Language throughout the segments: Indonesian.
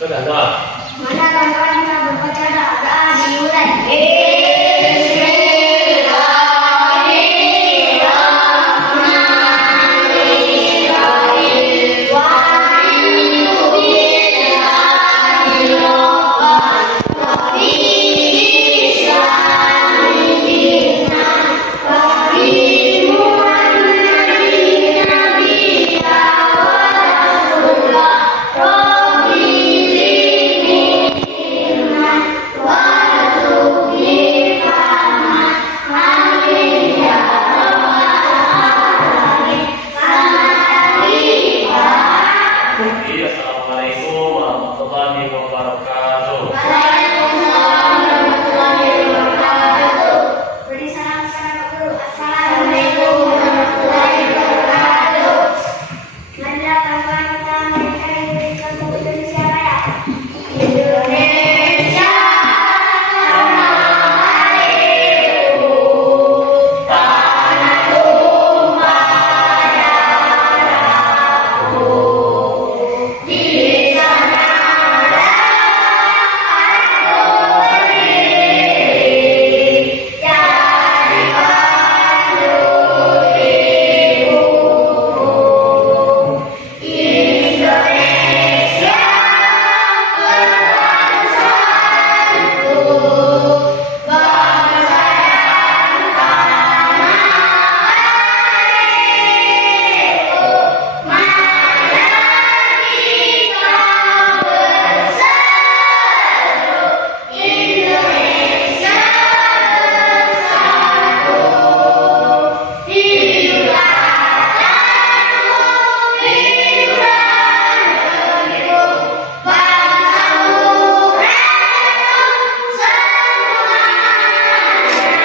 Sudah doa. Mana kawan-kawan kita berbaca doa dimulai. Assalamualaikum warahmatullahi wabarakatuh. Waalaikumsalam warahmatullahi wabarakatuh. Beri salam kepada Pak Guru. Assalamualaikum warahmatullahi wabarakatuh. Marilah kawan-kawan kita menyanyikan Indonesia Indonesia Raya. Indonesia tanah airku, tanah tumpah darahku. Di sana aku berdiri, jadi pandu ibuku. Indonesia berbangsaku, bangsa yang tanah airku. Mari kita bersatu, Indonesia bersatu. Hiduplah tanahku, hiduplah negeriku, bangsaku, rakyatku semuanya.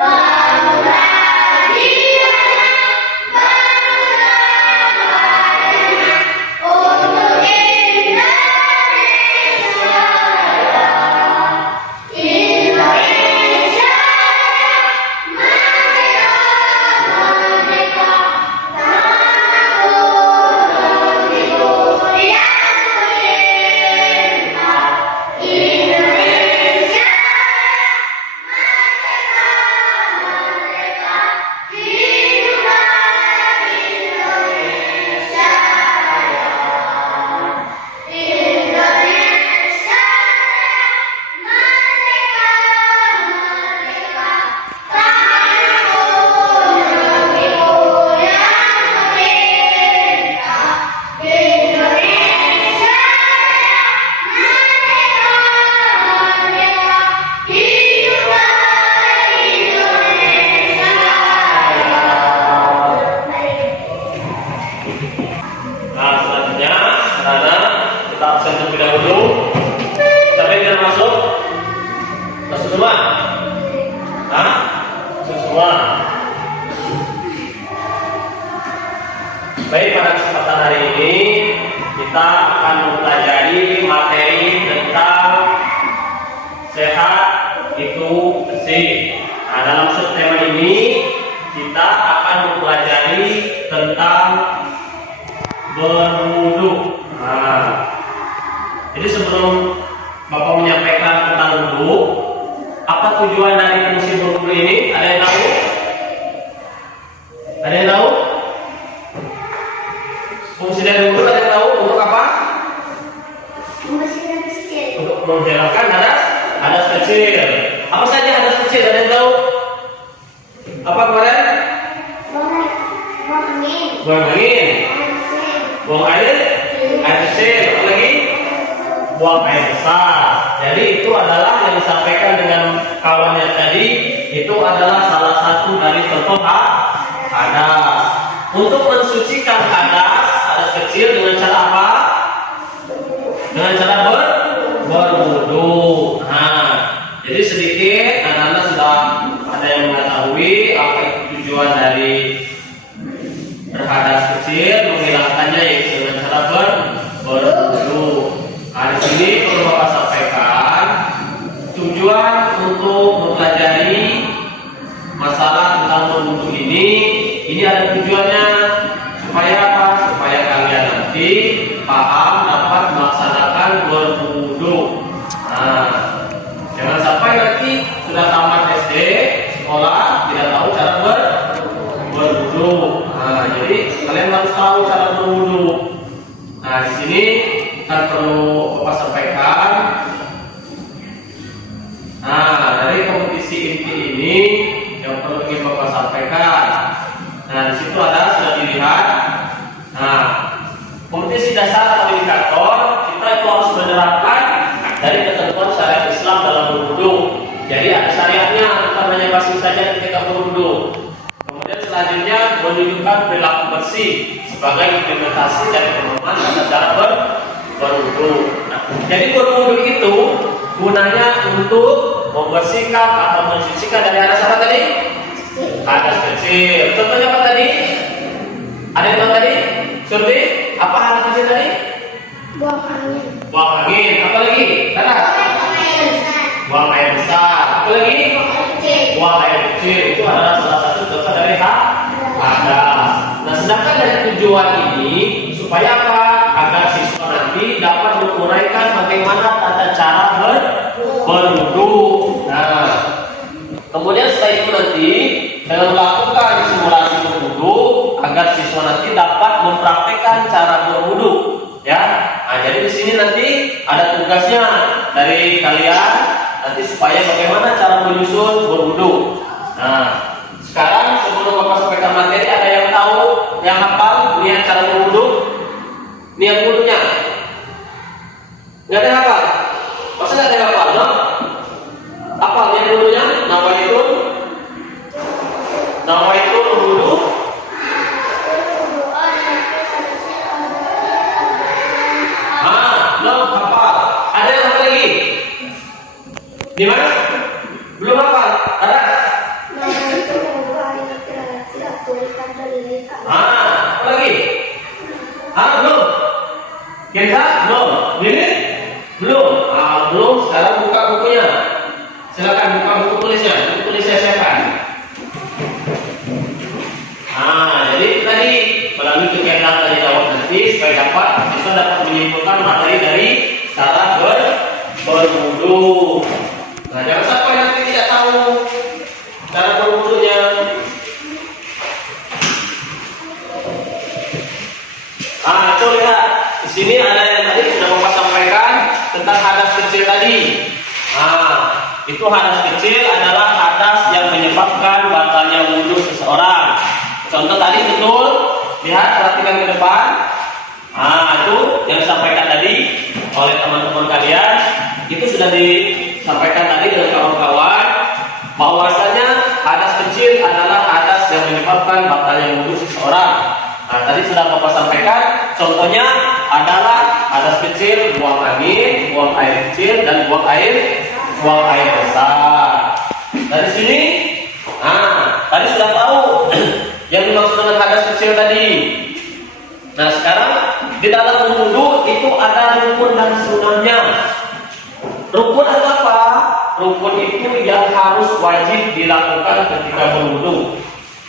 Bangunlah jiwanya, bangunlah badannya, untuk Indonesia Raya. Indonesia Raya, merdeka, merdeka, tanahku, negeriku yang ku cinta. Indonesia merdeka, merdeka, hiduplah Indonesia Raya. Indonesia merdeka, merdeka, tanahku, negeriku yang ku cinta. Indonesia merdeka, merdeka, hiduplah Indonesia Raya. Nah, selanjutnya, anak-anak, kita absen terlebih dahulu. Siapa yang tidak masuk? Masuk semua? Hah? Masuk semua. Baik, pada kesempatan hari ini kita akan mempelajari materi tentang sehat itu bersih. Nah, dalam subtema ini kita akan mempelajari tentang berwudu. Nah, jadi sebelum Bapak menyampaikan tentang wudu, apa tujuan dari fungsi berwudu ini? Ada yang tahu? Ada yang tahu? Fungsi dari wudu ada yang tahu? Untuk apa? Membersihkan kecil. Untuk menghilangkan hadas kecil. Apa saja hadas kecil? Ada yang tahu? Apa kemarin? Buang angin. Buang angin, buang air kecil, apa lagi? Buang air besar. Jadi itu adalah yang disampaikan dengan kawannya tadi, itu adalah salah satu dari contoh hadas. Untuk mensucikan hadas kecil dengan cara apa? Dengan cara berwudu. Nah, jadi sedikit anak-anak sudah ada yang mengetahui apa itu tujuan dari berhadas kecil, menghilangkannya yaitu dengan cara berwudu. Nah, di sini perlu Bapak sampaikan tujuan untuk mempelajari masalah tentang berwudu ini ada tujuannya supaya apa? Supaya kalian nanti paham dapat melaksanakan berwudu. Nah, jangan sampai nanti sudah tamat SD, sekolah tidak tahu cara berwudu. Nah, jadi kalian harus tahu cara berwudu. Nah, di sini kita perlu Bapak sampaikan. Nah, dari kompetisi inti ini yang perlu ingin Bapak sampaikan. Nah, di situ ada sudah dilihat. Nah, kompetisi dasar atau indikator kita itu harus menerapkan dari ketentuan syariat Islam dalam berwudu. Jadi ada syariatnya, bukan hanya pasif saja ketika berwudu. Kemudian selanjutnya menunjukkan perilaku bersih sebagai implementasi dari pemahaman tata cara berwudu. Nah, jadi berwudu itu gunanya untuk membersihkan atau mensucikan dari hadas apa tadi? Hadas kecil. Contohnya apa tadi? Ada yang tahu tadi? Surti, apa hadas kecil tadi? Buang angin. Buang angin. Apa lagi? Tanda? Buang air besar. Apa lagi? Buang air kecil. Itu adalah salah satu dosa dari hadas. Nah, sedangkan dari tujuan ini supaya apa? Agar siswa nanti dapat menguraikan bagaimana tata cara berwudu. Nah, kemudian setelah itu nanti dengan melakukan simulasi berwudu agar siswa nanti dapat mempraktikkan cara berwudu, ya. Nah, jadi di sini nanti ada tugasnya dari kalian nanti supaya bagaimana cara menyusun berwudu. Nah, sekarang sebelum Bapak sampaikan materi, ada yang tahu, yang hafal niat cara berwudu? Niat wudunya? Nggak ada yang hafal? Masa nggak ada yang hafal? No? Apa niat wudunya? Nawaitul wudu. Belum hafal. Ada yang hafal lagi? Di mana? Belum hafal? Ada? Apa lagi? Belum? Kita belum? Ini? Belum? Belum. Sekarang buka bukunya. Silakan buka buku tulisnya. Buku tulisnya siapkan. Jadi tadi melalui kegiatan tadi jawab nanti supaya kita dapat menyimpulkan materi dari cara berwudu. Nah, jangan sampai nanti tidak tahu cara berwudunya. Coba lihat di sini ada yang tadi sudah Bapak sampaikan tentang hadas kecil tadi. Itu hadas kecil adalah hadas yang menyebabkan batalnya wudu seseorang. Contoh tadi betul, lihat perhatikan ke depan. Itu yang disampaikan tadi oleh teman-teman kalian. Itu sudah disampaikan tadi dengan kawan-kawan bahwasanya hadas kecil adalah hadas yang menyebabkan batalnya wudu seseorang. Tadi sudah Bapak sampaikan, contohnya adalah hadas kecil, buang angin, buang air kecil, dan buang air besar. Dari sini, tadi sudah tahu yang dimaksud dengan hadas kecil tadi. Nah, sekarang di dalam wudu itu ada rukun dan sunahnya. Rukun adalah apa? Rukun itu yang harus wajib dilakukan ketika berwudu.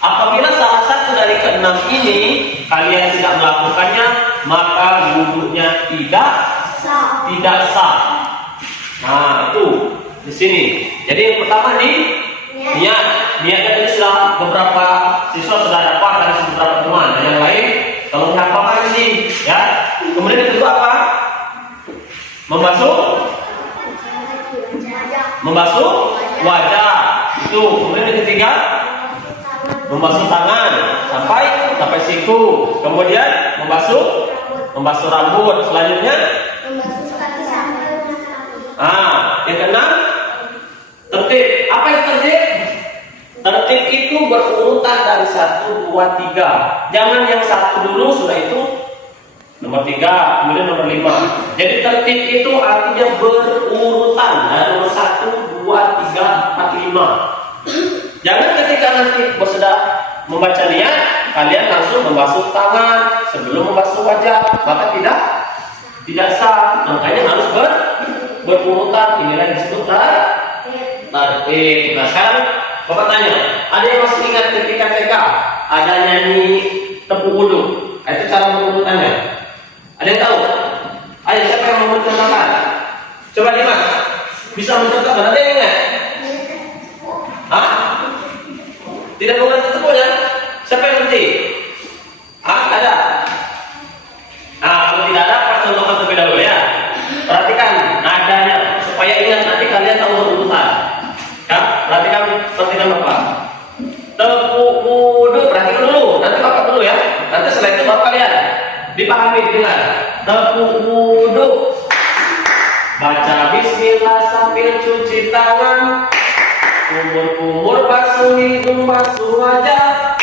Apabila salah satu dari keenam ini kalian tidak melakukannya, maka wudunya tidak sah. Nah, itu di sini. Jadi yang pertama niat. Niatnya tadi sudah beberapa siswa sudah dapat dari beberapa teman. Dan yang lain kalau hafalkan ini, ya. Kemudian yang kedua apa? Membasuh wajah. Itu. Kemudian yang ketiga membasuh tangan sampai siku. Kemudian membasuh rambut. Selanjutnya yang keenam tertib. Apa itu tertib? Tertib itu berurutan dari 1, 2, 3. Jangan yang 1 dulu, sudah itu nomor 3, kemudian nomor 5. Jadi tertib itu artinya berurutan dari nomor 1, 2, 3, 4, 5. Jangan ketika nanti sudah membaca niat, kalian langsung membasuh tangan sebelum membasuh wajah, maka tidak sah. Makanya harus berurutan. Inilah yang disebut tertib. Nah, sekarang Bapak tanya, ada yang masih ingat ketika TK ada nyanyi tepuk wudu? Itu cara berurutannya. Ada yang tahu? Ayo, siapa yang mau mencontohkan? Coba Dimas, bisa mencontohkan? Ada yang ingat? Hah? Tidak mengerti tepunya? Siapa yang ngerti? Ada? Nah, kalau tidak ada, Pak contohkan terlebih dahulu ya. Perhatikan nadanya supaya ingat nanti kalian tahu urutan. Ya, perhatikan Bapak. Tepuk wudhu, perhatikan dulu. Nanti Bapak dulu ya. Nanti setelah itu baru kalian dipahami dengan tepuk wudhu. Baca bismillah sambil cuci tangan. Kumur-kumur basuh hidung, basuh wajah.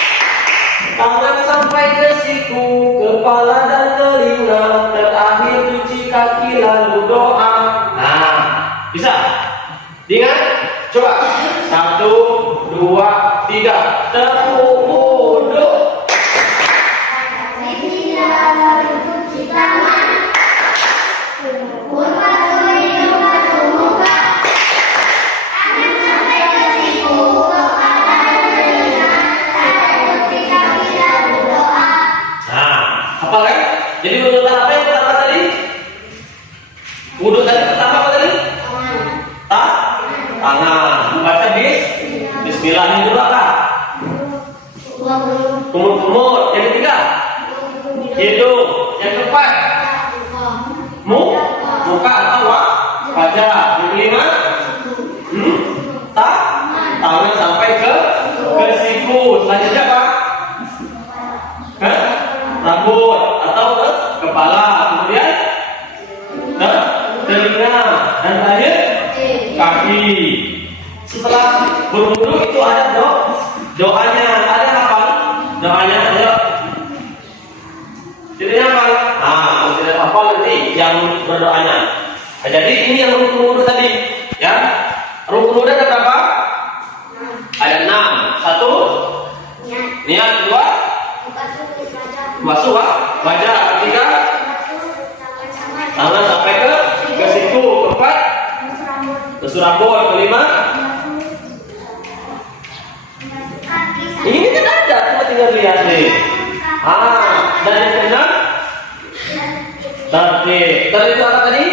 Tangan sampai ke siku, kepala dan telinga. Terakhir cuci kaki lalu doa. Nah, bisa? Diingat? Coba. 1, 2, 3. Tepuk wudhu. Bismillah lalu cuci tangan. Kumur basuh hidung, basuh muka. Tangan sampai ke siku, kepala dan telinga. Terakhir cuci kaki lalu doa. Nah, apa kan? Jadi urutan apa yang pertama tadi? Wudhu tadi pertama apa tadi? Tangan. Baca bismillah yang kedua apa? Kumur-kumur. Yang ketiga? Hidung. Yang keempat? Muka atau wajah. Yang kelima? Tangan sampai ke siku. Selanjutnya apa? Rambut atau ke kepala. Kemudian telinga dan terakhir kaki. Setelah berwudu itu ada doanya. Ada apa? Doanya ayo. Jadinya apa? Nah, tidak apa nanti yang berdoanya. Nah, jadi ini yang rukun wudu tadi, ya. Rukun wudu ada berapa? Ada 6. 1 niat, 2 basuh wajah, 3 tangan sampai ke siku, 4 basuh rambut, 5 ini kan ada, cuma tinggal lihat nih. Dan yang keenam tertib. Tertib itu apa tadi?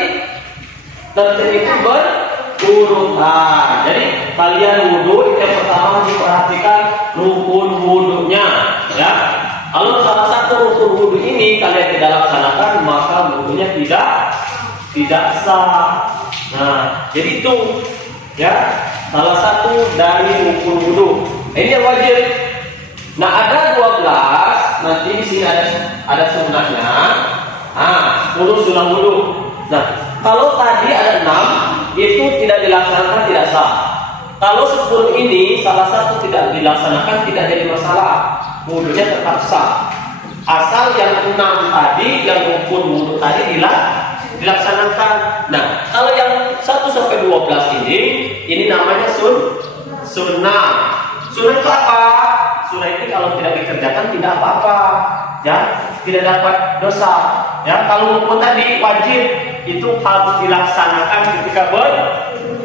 Tertib itu berurutan. Jadi kalian wudhu yang pertama diperhatikan rukun wudhunya, ya. Kalau salah satu rukun wudhu ini kalian tidak laksanakan, maka wudhunya tidak sah. Nah, jadi itu, ya, salah satu dari rukun wudhu. Ini yang wajib. Nah, ada 12. Nanti di sini ada sunnahnya. 10 sunnah wudhu. Nah, kalau tadi ada 6, itu tidak dilaksanakan tidak sah. Kalau 10 ini salah satu tidak dilaksanakan tidak jadi masalah. Wudhunya tetap sah. Asal yang 6 tadi, yang rukun wudhu tadi dilaksanakan. Nah, kalau yang 1 sampai 12 ini namanya sunnah. Sunnah itu apa? Sunnah itu kalau tidak dikerjakan tidak apa-apa, ya, tidak dapat dosa. Ya, kalau rukun tadi wajib itu harus dilaksanakan ketika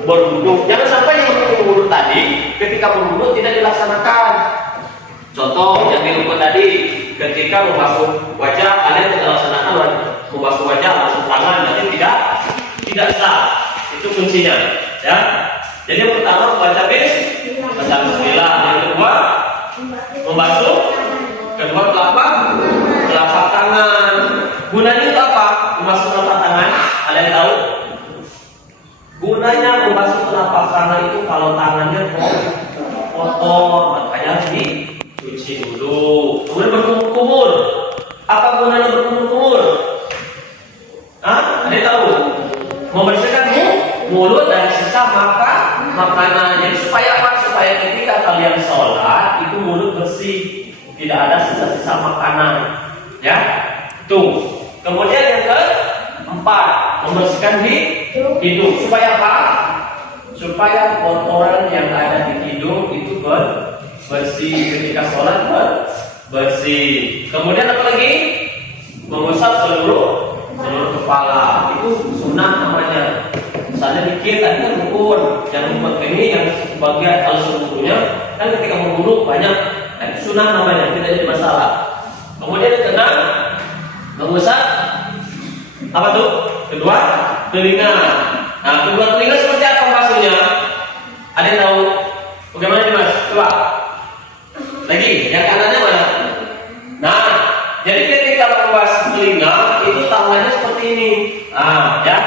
berwudu. Jangan sampai yang rukun wudu tadi ketika berwudu tidak dilaksanakan. Contoh yang di rukun tadi, ketika membasuh wajah kalian tidak laksanakan membasuh wajah langsung tangan, nanti tidak sah. Itu kuncinya, ya. Jadi yang pertama baca bismillah, yang kedua membasuh, kedua telapak tangan. Gunanya itu apa? Membasuh telapak tangan, ada yang tahu? Gunanya membasuh telapak tangan itu kalau tangannya kotor, makanya dicuci dulu. Kemudian berkumur-kumur. Apa gunanya berkumur-kumur? Ada yang tahu? Membersihkan mulut dari sisa makanan. Jadi supaya apa? Supaya ketika kalian sholat itu mulut bersih, tidak ada sisa-sisa makanan, ya. Tuh. Kemudian yang keempat, membersihkan hidung. Supaya apa? Supaya kotoran yang ada di hidung itu bersih, ketika sholat bersih. Kemudian apa lagi? Mengusap seluruh kepala. Itu sunnah namanya. Misalnya dikit tadi kan rukun, yang rukun ini yang bagian kalau seluruhnya kan ketika berwudu banyak. Nah, itu sunnah namanya, tidak jadi masalah. Kemudian yang keenam, mengusap Apa tuh? Kedua telinga. Nah, kedua telinga seperti apa maksudnya? Ada yang tahu? Bagaimana nih Mas? Coba. Lagi, yang kanannya mana? Nah, jadi ketika membahas telinga itu tangannya seperti ini. Nah, ya,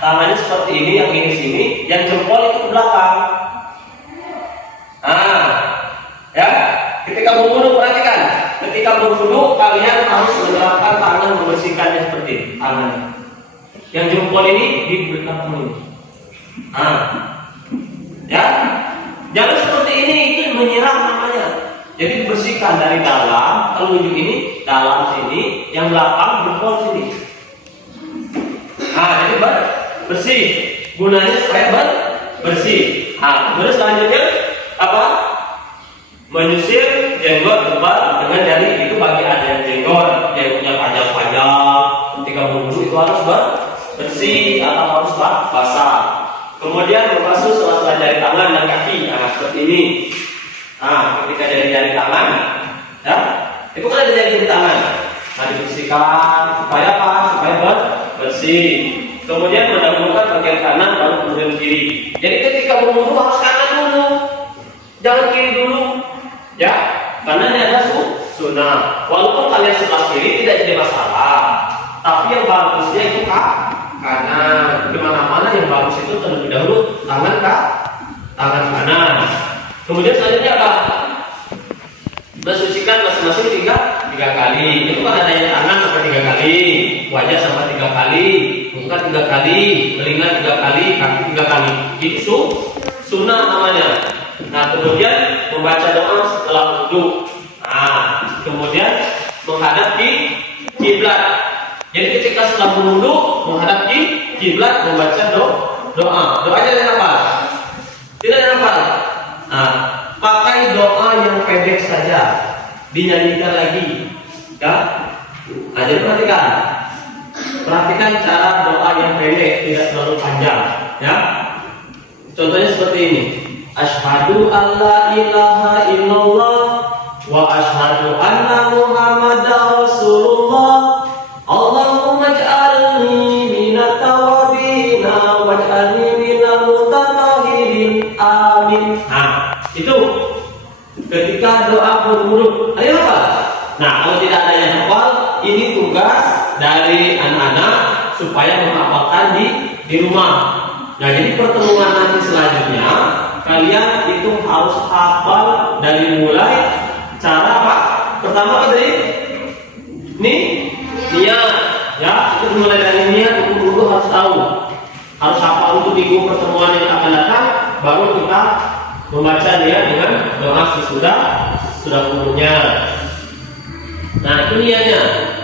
tangannya seperti ini, yang ini sini, yang jempol itu ke belakang. Nah, ya, ketika berwudu perhatikan. Ketika berwudu kalian harus menerapkan tangan membersihkannya seperti ini, tangan. Yang jempol ini di belakang ini. Nah, ya, jangan seperti ini, itu menyiram namanya. Jadi dibersihkan dari dalam, telunjuk ini dalam sini, yang belakang jempol sini. Nah, jadi bersih. Gunanya supaya bersih. Nah, terus selanjutnya apa? Menyisir jenggot tebal dengan jari. Itu bagi ada yang jenggot yang punya panjang-panjang, ketika berwudu itu harus bersih atau harus basah. Kemudian membasuh sela-sela jari tangan dan kaki. Nah, seperti ini. Nah, ketika jari tangan, ya, itu kan ada jari tangan. Nah, dibersihkan supaya apa? Supaya bersih. Kemudian mendahulukan bagian kanan baru kemudian kiri. Jadi ketika berwudu harus kanan dulu, jangan kiri dulu, ya, karena ini ada sunnah. Walaupun kalian sebelah kiri tidak jadi masalah, tapi yang bagusnya itu kanan. Dimana-mana yang bagus itu terlebih dahulu tangan kanan. Kemudian selanjutnya apa? Mensucikan masing-masing tiga kali. Itu kan ada yang tangan sampai 3 kali, wajah sampai 3 kali, muka 3 kali, telinga 3 kali, kaki 3 kali. Itu sunnah namanya. Nah, kemudian membaca doa setelah wudu. Nah, kemudian menghadap kiblat. Jadi ketika setelah berwudu menghadap kiblat membaca doa. Doanya ada apa? Tidak ada apa? Nah, pakai doa yang pendek saja, dinyanyikan lagi, ya. Nah, jadi perhatikan cara doa yang pendek, tidak terlalu panjang, ya. Contohnya seperti ini. Asyhadu alla ilaha illallah wa asyhadu anna Muhammadar Rasulullah. Allahumma ij'alni minat tawabina waj'alni minal mutatahhirin. Amin. Nah, itu ketika doa berwudu. Ayo apa? Nah, kalau tidak ada yang hafal, ini tugas dari anak-anak supaya menghafalkan di rumah. Nah, jadi pertemuan nanti selanjutnya kalian itu harus hafal dari mulai cara apa? Pertama apa tadi? Niat, ya. Itu mulai dari niat untuk harus tahu, harus hafal untuk minggu pertemuan yang akan datang, baru kita membaca niat dengan doa sesudah wudunya. Nah, itu niatnya.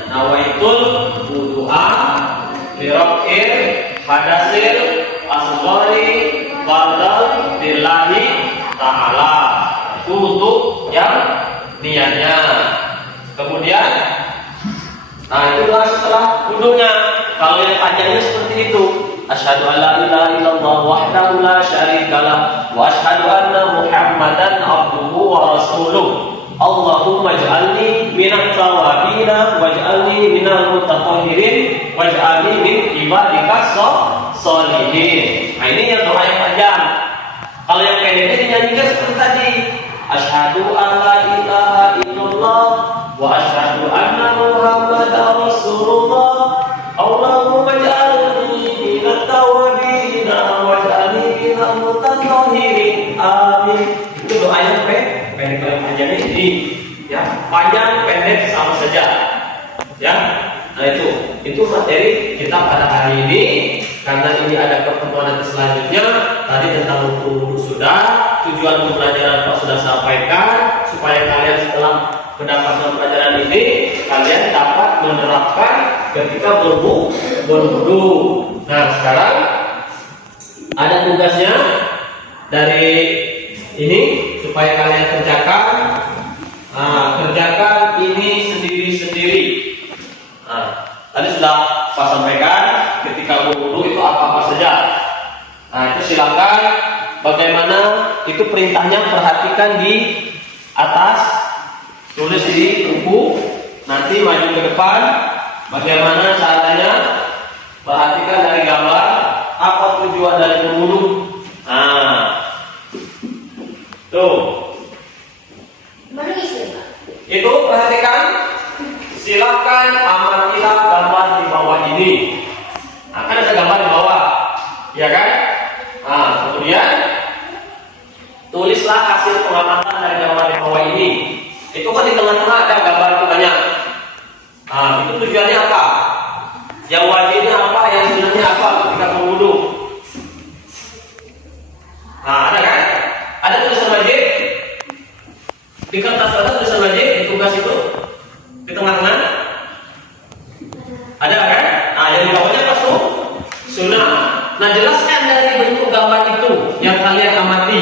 Nawaitul wudu'a liraf'ir hadasil asghari fardal lillahi ta'ala. Itu untuk yang niatnya. Kemudian, nah, itu adalah setelah wudunya. Kalau yang panjangnya seperti itu, asyhadu alla ilaha illallah wahdahu la syarikalah wa asyhadu anna Muhammadan abduhu wa rasuluh. Allahumma ij'alni minat tawabina waj'alni minal mutatahhirin waj'alni min ibadika sholihin. Nah, ini yang doa yang panjang. Kalau yang pendeknya dinyanyikan seperti tadi, asyhadu alla ilaha illallah wa asyhadu anna Muhammadar Rasulullah. Allahumma ij'alni minat tawabina waj'alni minal mutatahhirin. Amin. Itu doa yang pendek paling panjangnya ini, ya, panjang pendek sama saja, ya. Nah, itu materi kita pada hari ini. Karena ini ada pertemuan nanti selanjutnya. Tadi tentang wudu sudah, tujuan pembelajaran Pak sudah sampaikan supaya kalian setelah mendapatkan pelajaran ini kalian dapat menerapkan ketika berwudu. Nah, sekarang ada tugasnya dari ini supaya kalian kerjakan. Kerjakan ini sendiri-sendiri. Nah, tadi sudah Pak sampaikan ketika berwudu itu apa-apa saja. Nah, itu silakan. Bagaimana itu perintahnya, perhatikan di atas, tulis di buku. Nanti maju ke depan. Bagaimana caranya Perhatikan dari gambar, apa tujuan dari berwudu? Nah, tuh. Itu perhatikan. Silakan amatilah gambar di bawah ini. Nah, kan ada gambar di bawah, ya kan? Nah, kemudian tulislah hasil pengamatan dari gambar di bawah ini. Itu kan di tengah-tengah ada gambar itu banyak. Nah, itu tujuannya apa? Yang wajibnya apa? Yang sunahnya apa ketika berwudu? Nah, ada kan? Ada tulisan wajib di kertas, ada tulisan wajib di tugas itu di tengah-tengah. Ada kan? Nah, yang di bawahnya apa tuh? Sunnah. Nah, jelaskan dari bentuk gambar itu yang kalian amati.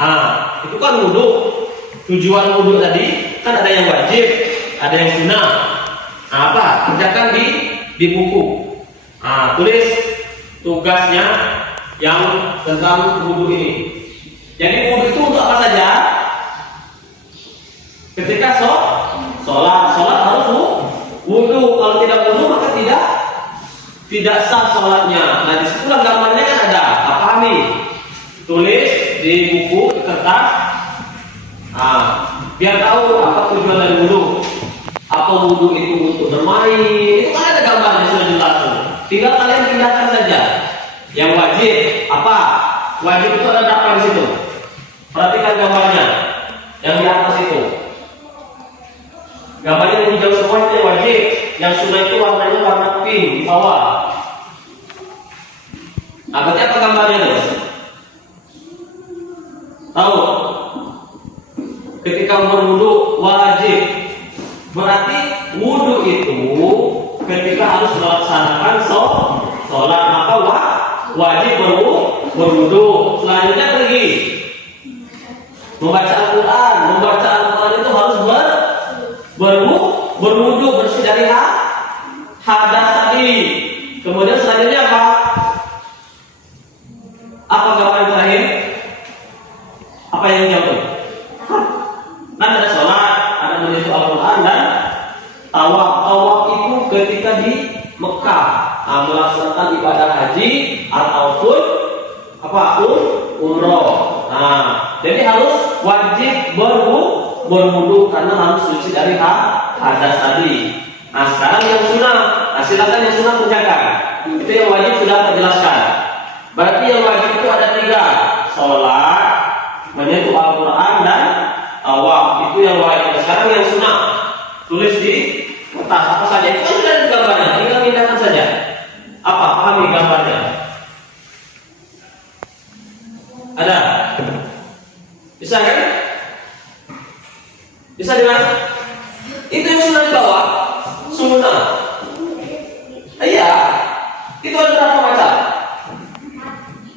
Ah, itu kan wudu. Tujuan wudu tadi kan ada yang wajib, ada yang sunnah. Nah, apa? Kerjakan di buku. Ah, tulis tugasnya yang tentang wudu ini. Jadi wudu itu untuk apa saja? Ketika sholat harus wudu. Kalau tidak wudu maka tidak sah sholatnya. Nah, disitulah gambarnya kan ada. Pahami? Tulis di buku, di kertas. Nah, biar tahu apa tujuan dari wudu. Apa wudu itu untuk bermain? Itu kan ada gambarnya sudah jelas tuh. Tinggal kalian pindahkan saja. Yang wajib apa? Wajib itu ada berapa di situ? Perhatikan gambarnya. Yang di atas itu. Gambarnya yang hijau semua itu yang wajib. Yang sunnah itu warnanya warna pink di bawah. Nah, berarti apa gambarnya tuh? Tahu? Ketika berwudu wajib. Berarti wudu itu ketika harus melaksanakan sholat, maka wajib berwudu. Selanjutnya pergi membaca Al-Quran. Membaca Al-Quran itu harus berwudu, bersih dari hadas tadi. Kemudian selanjutnya apa? Apa gambar yang terakhir? Apa yang jauh? Kan ada sholat, ada menuju Al-Quran dan tawaf. Tawaf itu ketika di Mekah, melaksanakan ibadah haji ataupun umroh. Nah, jadi harus wajib berwudu karena harus suci dari hadas tadi. Nah, sekarang yang sunnah. Nah, silakan yang sunnah kerjakan. Itu yang wajib sudah terjelaskan. Berarti yang wajib itu ada 3: sholat, menyentuh Al-Quran dan tawaf. Itu yang wajib. Sekarang yang sunnah, tulis di kertas apa saja. Itu kan sudah ada gambarnya, tinggal pindahkan saja. Apa? Pahami gambarnya? Ada? Bisa kan? Bisa dengan? Itu yang sunnah di bawah. Sunnah. Iya. Itu ada berapa macam?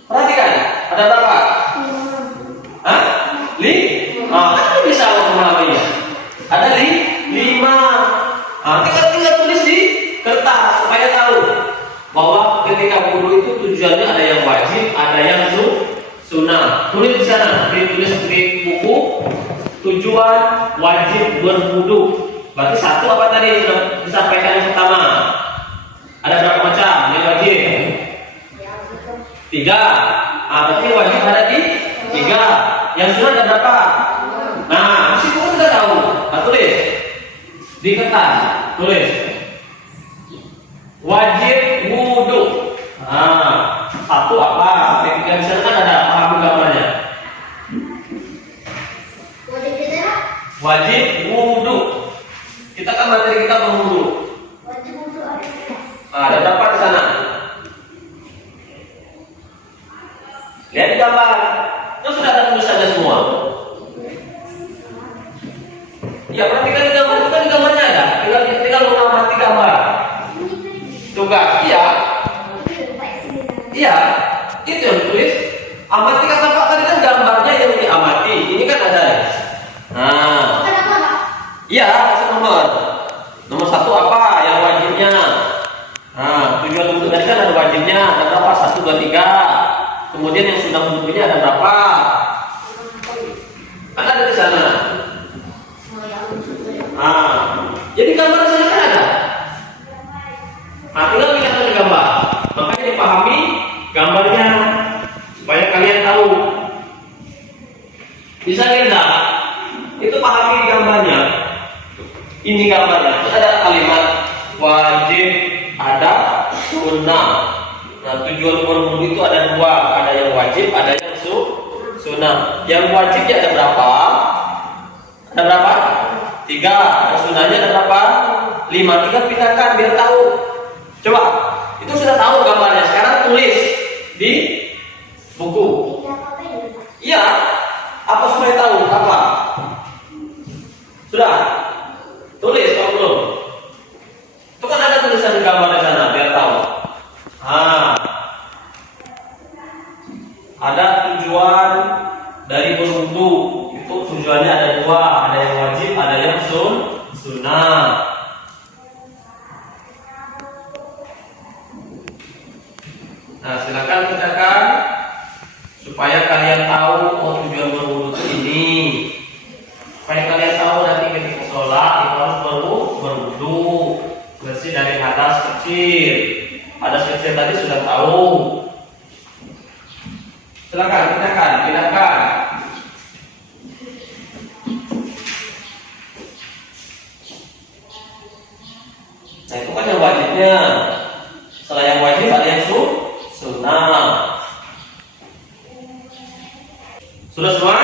Perhatikan. Ada berapa? Hah? Kan bisa memahaminya. Ada 5. Tinggal tulis di kertas supaya tahu bahwa ketika wudu itu tujuannya ada yang wajib, ada yang sunnah. Tulis di sana, ditulis di buku. Tujuan wajib berwudu. Berarti 1 apa tadi sudah disampaikan yang pertama? Ada berapa macam yang wajib? 3. Berarti wajib ada di 3. Yang sunnah ada berapa? Nah, mesti kamu sudah tahu. Tulis di kertas. Tulis wajib wudu. 1 apa? Sampai 3 di sana kan ada. Paham gambarnya? Wajib wudu. Kita kan materi kita berwudu. Ada berapa di sana? Lihat di gambar. Itu sudah ada tulisannya semua. Ya, perhatikan di gambar. Itu kan di gambarnya ada. Tinggal mengamati gambar. Tugas. Iya. Itu yang ditulis. Amati kata Pak tadi kan gambarnya yang diamati. Ini kan ada. Nah. Iya, nomor 1 apa yang wajibnya? Nah, tujuan wudu tadi kan ada wajibnya. Ada berapa? 1, 2, 3. Kemudian yang sunnah wudunya ada berapa? Kan ada di sana. Jadi gambar di sana kan ada. Nah, tinggal pindahkan ke gambar. Makanya dipahami gambarnya supaya kalian tahu. Bisa tidak? Itu pahami gambarnya. Ini gambarnya. Terus ada kalimat wajib, ada sunnah. Nah, tujuan berwudu itu ada dua. Ada yang wajib, ada yang sunnah. Yang wajibnya ada berapa? Ada berapa? 3. Yang sunnahnya ada berapa? 5. Tinggal pindahkan biar tahu. Coba, itu sudah tahu gambarnya. Sekarang tulis di buku. Iya. Apa sudah tahu? Apa? Sudah? Tulis kalau belum. Itu kan ada tulisan di gambar di sana biar tahu. Ada tujuan dari berwudu. Itu tujuannya ada dua. Ada yang wajib, ada yang sunnah. Nah, silakan kerjakan supaya kalian tahu tujuan berwudu itu ini. Supaya kalian tahu nanti ketika sholat itu harus berwudu, bersih dari hadas kecil. Hadas kecil tadi sudah tahu. Silakan kerjakan. Nah, itu kan yang wajibnya. Setelah yang wajib ada yang sunnah. Sudah semua?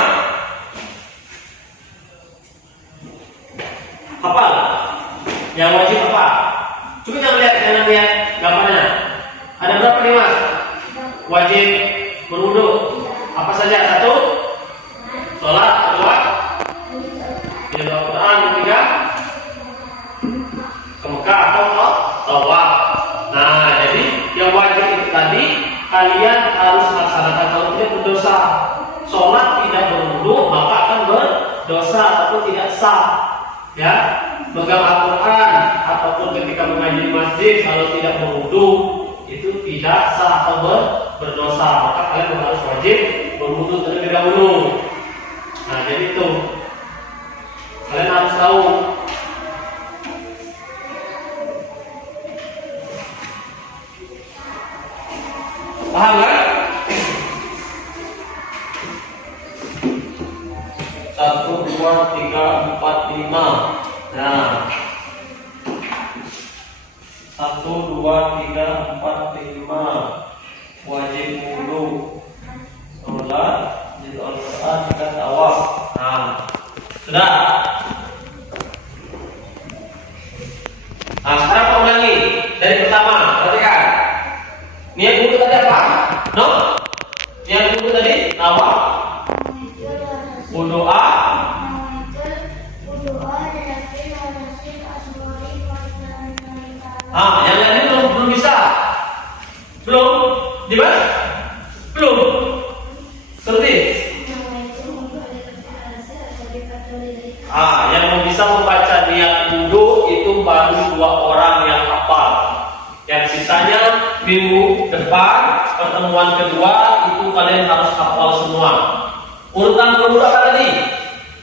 Hafal? Yang wajib apa? Coba jangan lihat gambarnya. Ada berapa nih mas? Wajib berwudu. Apa saja? 1. Sholat. 2. Tidak Al-Quran. 3. Ke Mekah atau tawaf. Nah, jadi yang wajib itu tadi kalian harus laksanakan. Kalau tidak berdosa. Sholat tidak berwudu maka akan berdosa ataupun tidak sah. Ya, pegang Al-Quran ataupun ketika mengaji di masjid kalau tidak berwudu itu tidak sah atau berdosa. Maka kalian harus wajib berwudu terlebih dahulu. Nah, jadi itu kalian harus tahu. Paham kan? 1, 2, 3, 4, 5. Nah, 1, 2, 3, 4, 5. Wajib wudu, sholat, jadi Al-Quran, dan tawaf. Nah, sudah. Nah, sekarang kita ulangi dari pertama. Perhatikan. Niat wudu tadi apa? No? Niat wudu tadi apa? Berdoa. Yang lainnya belum bisa. Belum? Gimana? Belum. Seperti? Yang bisa membaca niat wudu itu baru 2 orang yang hafal. Yang sisanya minggu depan pertemuan kedua itu kalian harus hafal semua. Urutan berwudu apa tadi?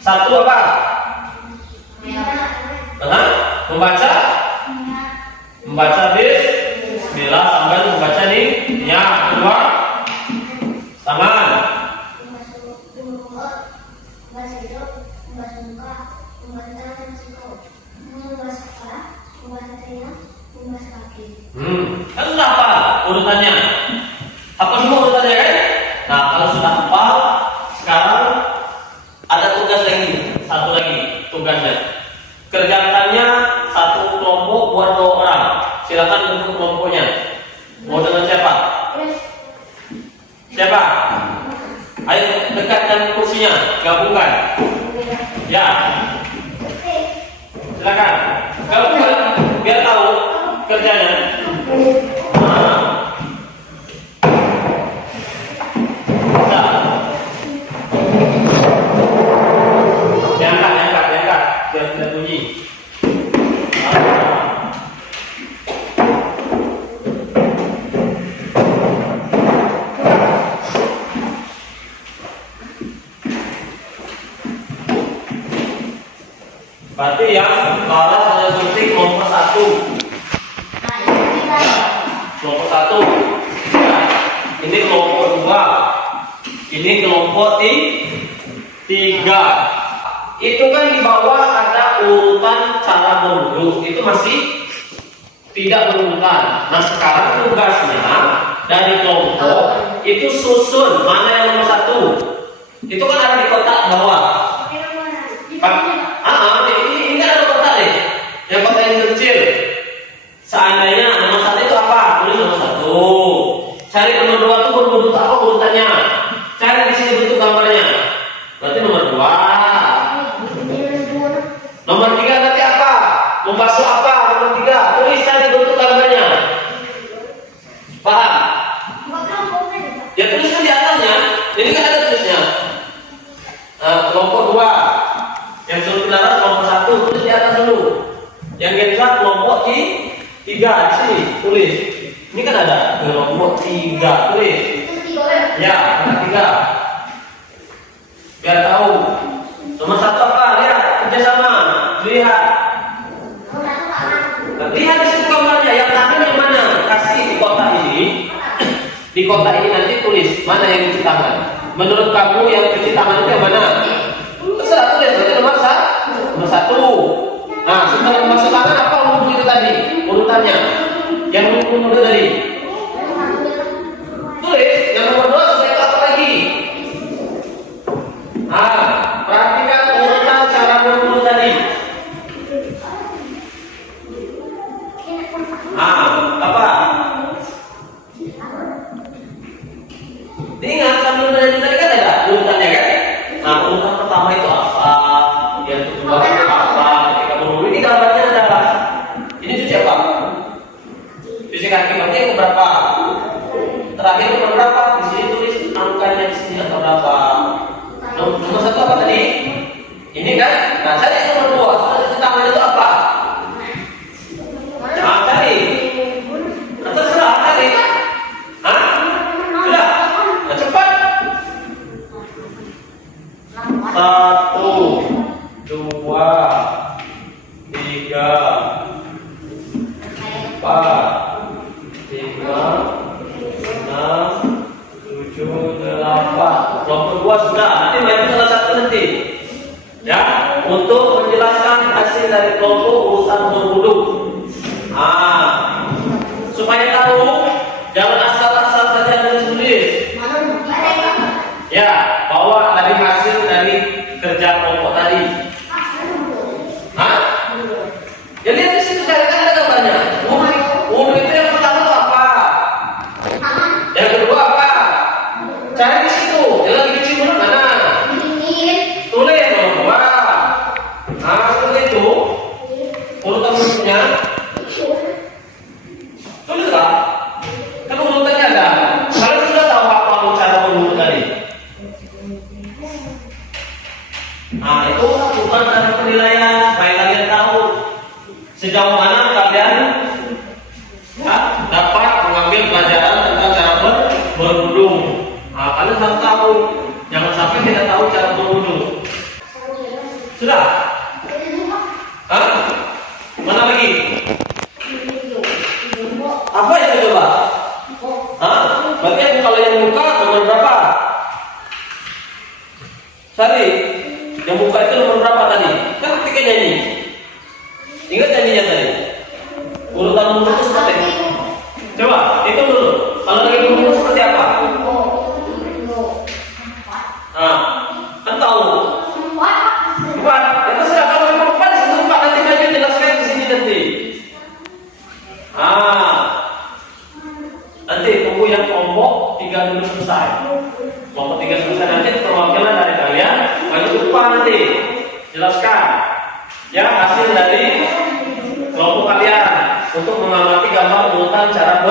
1 apa? Membaca bismillah sampai membaca nih. Yang kedua tangan. Kan sudah hafal urutannya. Apa semua urutannya kan? Nah, kalau sudah hafal, sekarang ada tugas lagi. Satu lagi tugasnya. Kerjakannya 1 kelompok buat 2 orang. Silakan bentuk kelompoknya. Mau dengan siapa? Siapa? Ayo dekatkan kursinya, gabungkan. Ya. Silakan. Gabungkan biar tahu kerjanya. Diangkat. Biar tidak bunyi. kelompok 1. Ya. Ini kelompok 2. Ini kelompok 3. Itu kan di bawah ada urutan cara berwudu. Itu masih tidak berurutan. Nah, sekarang tugasnya dari kelompok itu susun mana yang nomor 1. Itu kan ada di kotak bawah. Ini kan ada kotak nih. Yang kotak yang kecil. Seandainya nomor 1 itu apa? Tulis nomor 1. Cari nomor 2 itu berwudu apa urutannya? Cari di sini bentuk gambarnya. Berarti nomor 2. Nomor 3 nanti apa? Membasuh apa? Nomor 3. Tulis cari bentuk gambarnya. Paham? Ya tuliskan di atasnya. Ini kan ada tulisnya. Kelompok 2. Yang suruh laras kelompok 1 tulis di atas dulu. Yang gensa kelompok 3 di sini tulis. Ini kan ada kelompok 3 tulis. Ya, kelompok 3. Biar tahu. Nomor 1 apa? Lihat kerjasama. Lihat. Lihat di situ gambarnya. Yang tangan yang mana? Kasih di kotak ini. Di kotak ini nanti tulis mana yang cuci tangan. Menurut kamu yang cuci tangan itu yang mana? Terserah tulis. Berarti nomor 1. Nah, setelah masuk tangan apa wudhu itu tadi? Urutannya. Yang wudhu tadi. Tulis. Yang nomor 2 sudah itu apa lagi? Perhatikan urutan cara berwudhu tadi. Apa? Diingat sambil belajar tadi kan ada urutannya kan? Nah, urutan pertama itu apa? Yang kedua itu apa? Ketika berwudhu ini gambarnya adalah ini cuci apa? Cuci kaki berarti yang berapa? Terakhir nomor berapa? Di sini tulis angkanya di sini atau berapa? Nomor 1 apa tadi? Ini kan? Nah, cari nomor 2. Sudah cuci tangan itu apa? Nah, cari. Terserah cari. Sudah. Nah, cepat. 1, 2, 3, 4, 5, 6, 7, 8. Kelompok 2 sudah. Nanti main salah satu nanti. Ya, untuk menjelaskan hasil dari kelompok urusan berwudu. Supaya tahu, jangan asal-asal saja nulis-nulis. Ya, bawa dari hasil dari kerja kelompok tadi. Ya lihat di situ cari kan ada gambarnya. Wudu itu yang pertama itu apa? Yang kedua apa? Cari di situ. Yang lagi cuci mulut mana? Tulis nomor 2. Setelah itu urutan wudhunya tulislah. Kan urutannya ada. Kalian sudah tahu apa cara berwudhu tadi? Itu bukan cara penilaian supaya kalian tahu sejauh mana kalian dapat mengambil pelajaran tentang cara berwudhu. Kalian harus tahu. Jangan sampai tidak tahu cara berwudhu. Sudah? Mana lagi? Apa itu coba? Berarti kalau yang buka nomor berapa? Sari, yang buka itu nomor berapa tadi? Kan ketika nyanyi. Ingat nyanyinya tadi? Urutan nomor itu seperti apa? Coba, itu dulu. Kalau lagi berwudhu seperti apa? Kan tahu. Buat, itu sudah kalau memang pas lupa nanti maju jelaskan di sini nanti. Nanti tunggu yang kelompok 3 dulu selesai. Kelompok 3 selesai nanti perwakilan dari kalian maju ke depan nanti. Jelaskan ya hasil dari kelompok kalian untuk mengamati gambar urutan cara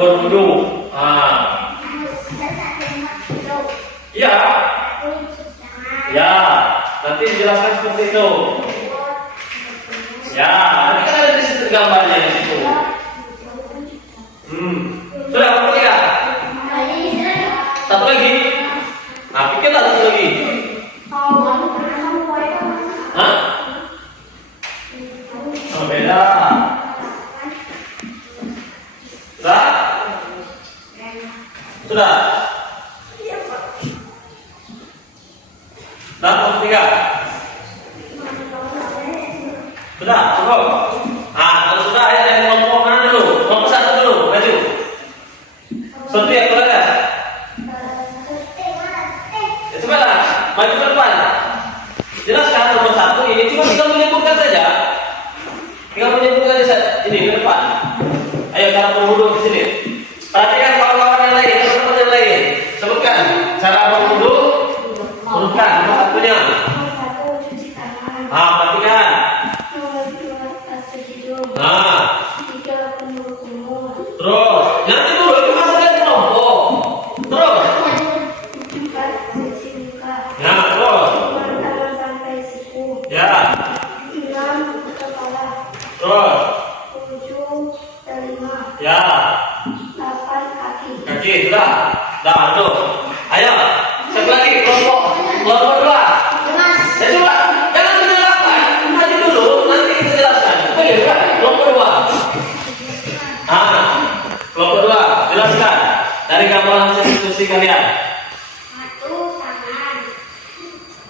berwudhu. Iya. Ya, nanti dijelaskan seperti itu. Ya, nanti kan ada di situ gambarnya di situ. Sudah kelompok 3. Satu lagi. Pikirlah satu lagi. Beda. Sudah? Sudah. Nah, nomor 3. Sudah, cukup. Nah, kalau sudah ayat yang kelompok mana dulu? Kelompok 1 dulu, maju. Satu ya, kalau ada. Ya, cobalah, maju ke depan. Jelaskan nomor 1 ini cuma tinggal menyebutkan saja. Tinggal menyebutkan saja ini ke depan. Ayo cara berwudu di sini. Perhatikan kawan-kawan yang lain, teman-teman yang lain. Sebutkan cara berwudu. Sebutkan nomor 1-nya. Ah, perhatikan. Nah, terus nanti dulu itu masukkan kelompok. Terus. Ya, terus. Ya. Terus. Ya. Kaki sudah. Dah, tuh. Ayo, satu lagi kelompok 2. Ya coba, jangan menyalahkan. Maju dulu, nanti kita jelaskan. Boleh kan? Kelompok 2. Kelompok 2, jelaskan dari gambaran hasil diskusi kalian. 1 tangan.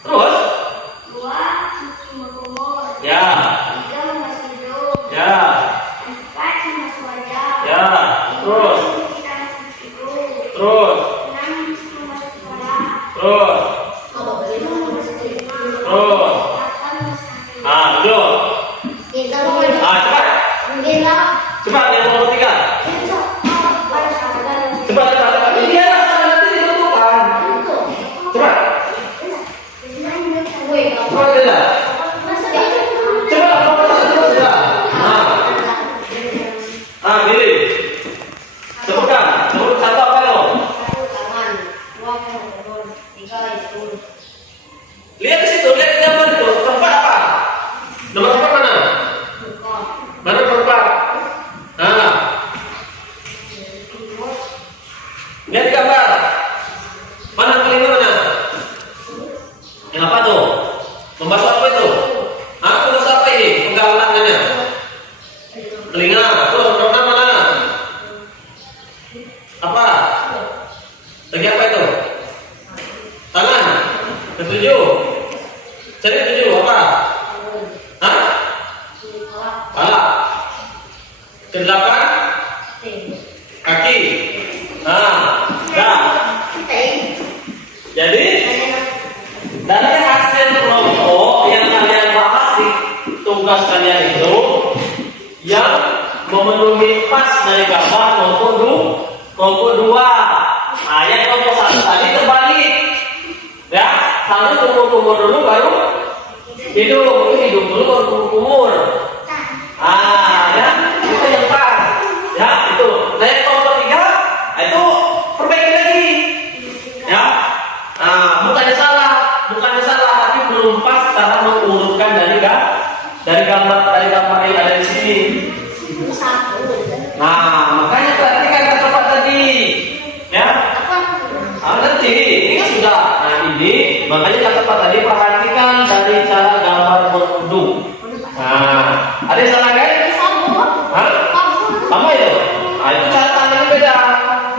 Terus? 2 kumur. Ya. 3 membasuh hidung. Ya. 4 membasuh wajah. Ya. Terus? 5 membasuh hidung. Terus? 6 membasuh kepala. Terus? 7 membasuh telinga. Terus? 8 membasuh kaki. Duduk. Cepat. Cepat yang nomor 3. Cepat. Ini ada nanti ditentukan. Cepat. Cepat sudah. Cepat nomor 1 sudah. Pilih. Sebutkan. Sebut satu apa lo? Lihat di situ, lihat gambar itu. Tempat apa? Nomor 4 mana? Mana nomor 4? Lihat gambar. Mana telinga mana? Yang apa tuh? Membasuh apa itu? Membasuh apa ini? Pegang tangannya. Telinga. Tuh, nomor 6 mana? Apa? Lagi apa itu? Tangan. Ke-7. Cari 7 apa? Kepala. Ke-8. Kaki. Dah. Jadi dari hasil kelompok yang kalian bahas di tugas kalian itu yang memenuhi pas dari gambar kelompok 2. Yang kelompok 1 tadi terbalik. Ya, satu kumur dulu baru hidung dulu baru kumur. Ya, itu yang pas. Ya, itu. Nah, yang kelompok 3 itu perbaiki lagi. Ya. Bukannya salah, tapi belum pas cara mengurutkan dari gambar yang ada di sini. Makanya perhatikan kata-kata tadi. Ya. Nanti ini kan sudah. Ini makanya kata-kata tadi perhatikan dari cara gambar berwudu. Ada yang salah kan? Sama itu. Itu cara tangannya beda.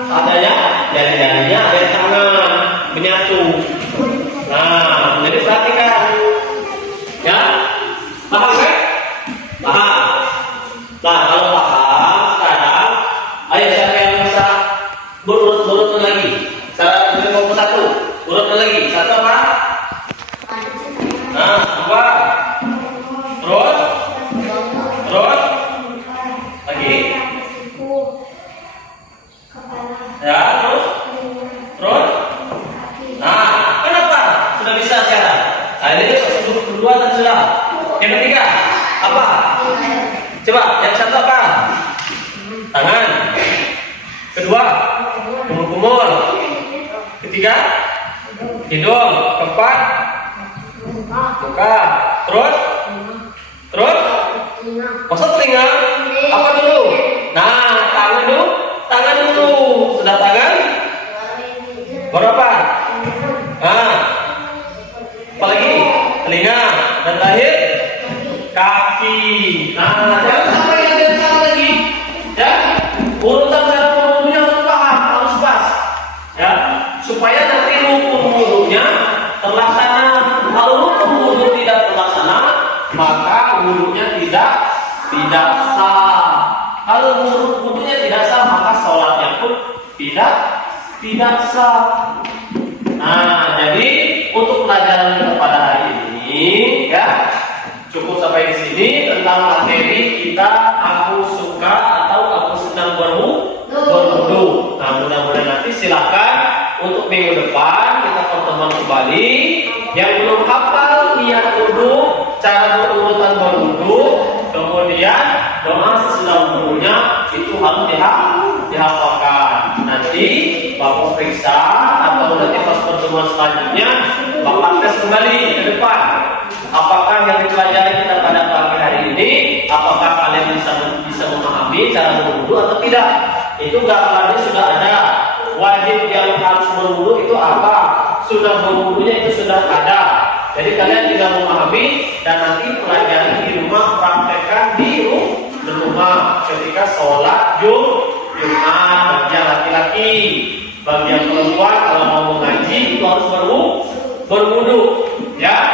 Adanya jari-jarinya ada di tangan menyatu. Jadi perhatikan. Ya, paham kan? Paham. Nah, kalau paham sekarang, ayo siapa yang bisa berurut-urut lagi? Cara dari kelompok 1, urutkan lagi. 1 apa? 2. Terus lagi. Ya, terus. Kenapa? Sudah bisa sekarang. Ini kedua dan sudah. Yang ketiga apa? Coba, yang 1 apa? Tangan. Kedua, kumur-kumur. Ketiga, hidung. Keempat, muka. Terus, maksud telinga. Apa dulu? Tangan dulu. Sudah tangan. Baru apa? Apalagi telinga dan terakhir kaki. Jangan sampai ada yang salah lagi. Ya, urutan cara berwudunya harus paham, harus pas. supaya nanti rukun wudunya terlaksana. Kalau rukun wudu tidak terlaksana, maka wudunya tidak sah. Kalau wudunya tidak sah, maka sholatnya pun tidak sah. Nah, jadi untuk pelajaran kita pada hari ini, ya cukup sampai di sini tentang materi kita aku suka atau aku senang berwudu. Nah, mudah-mudahan nanti silakan untuk minggu depan kita pertemuan kembali. Yang belum hafal niat wudu, cara berurutan berwudu, kemudian doa sesudah wudunya itu harus dihafalkan. Nanti Bapak periksa atau nanti pas pertemuan selanjutnya Bapak tes kembali ke depan. Apakah yang dipelajari kita pada pagi hari ini, apakah kalian bisa memahami cara berwudu atau tidak? Itu gambarnya sudah ada. Wajib yang harus berwudu itu apa? Sunnah berwudunya itu sudah ada. Jadi kalian tinggal memahami dan nanti pelajari di rumah, praktekkan di rumah ketika sholat Jumat bagi yang laki-laki. Bagi yang perempuan kalau mau mengaji itu harus berwudu, ya.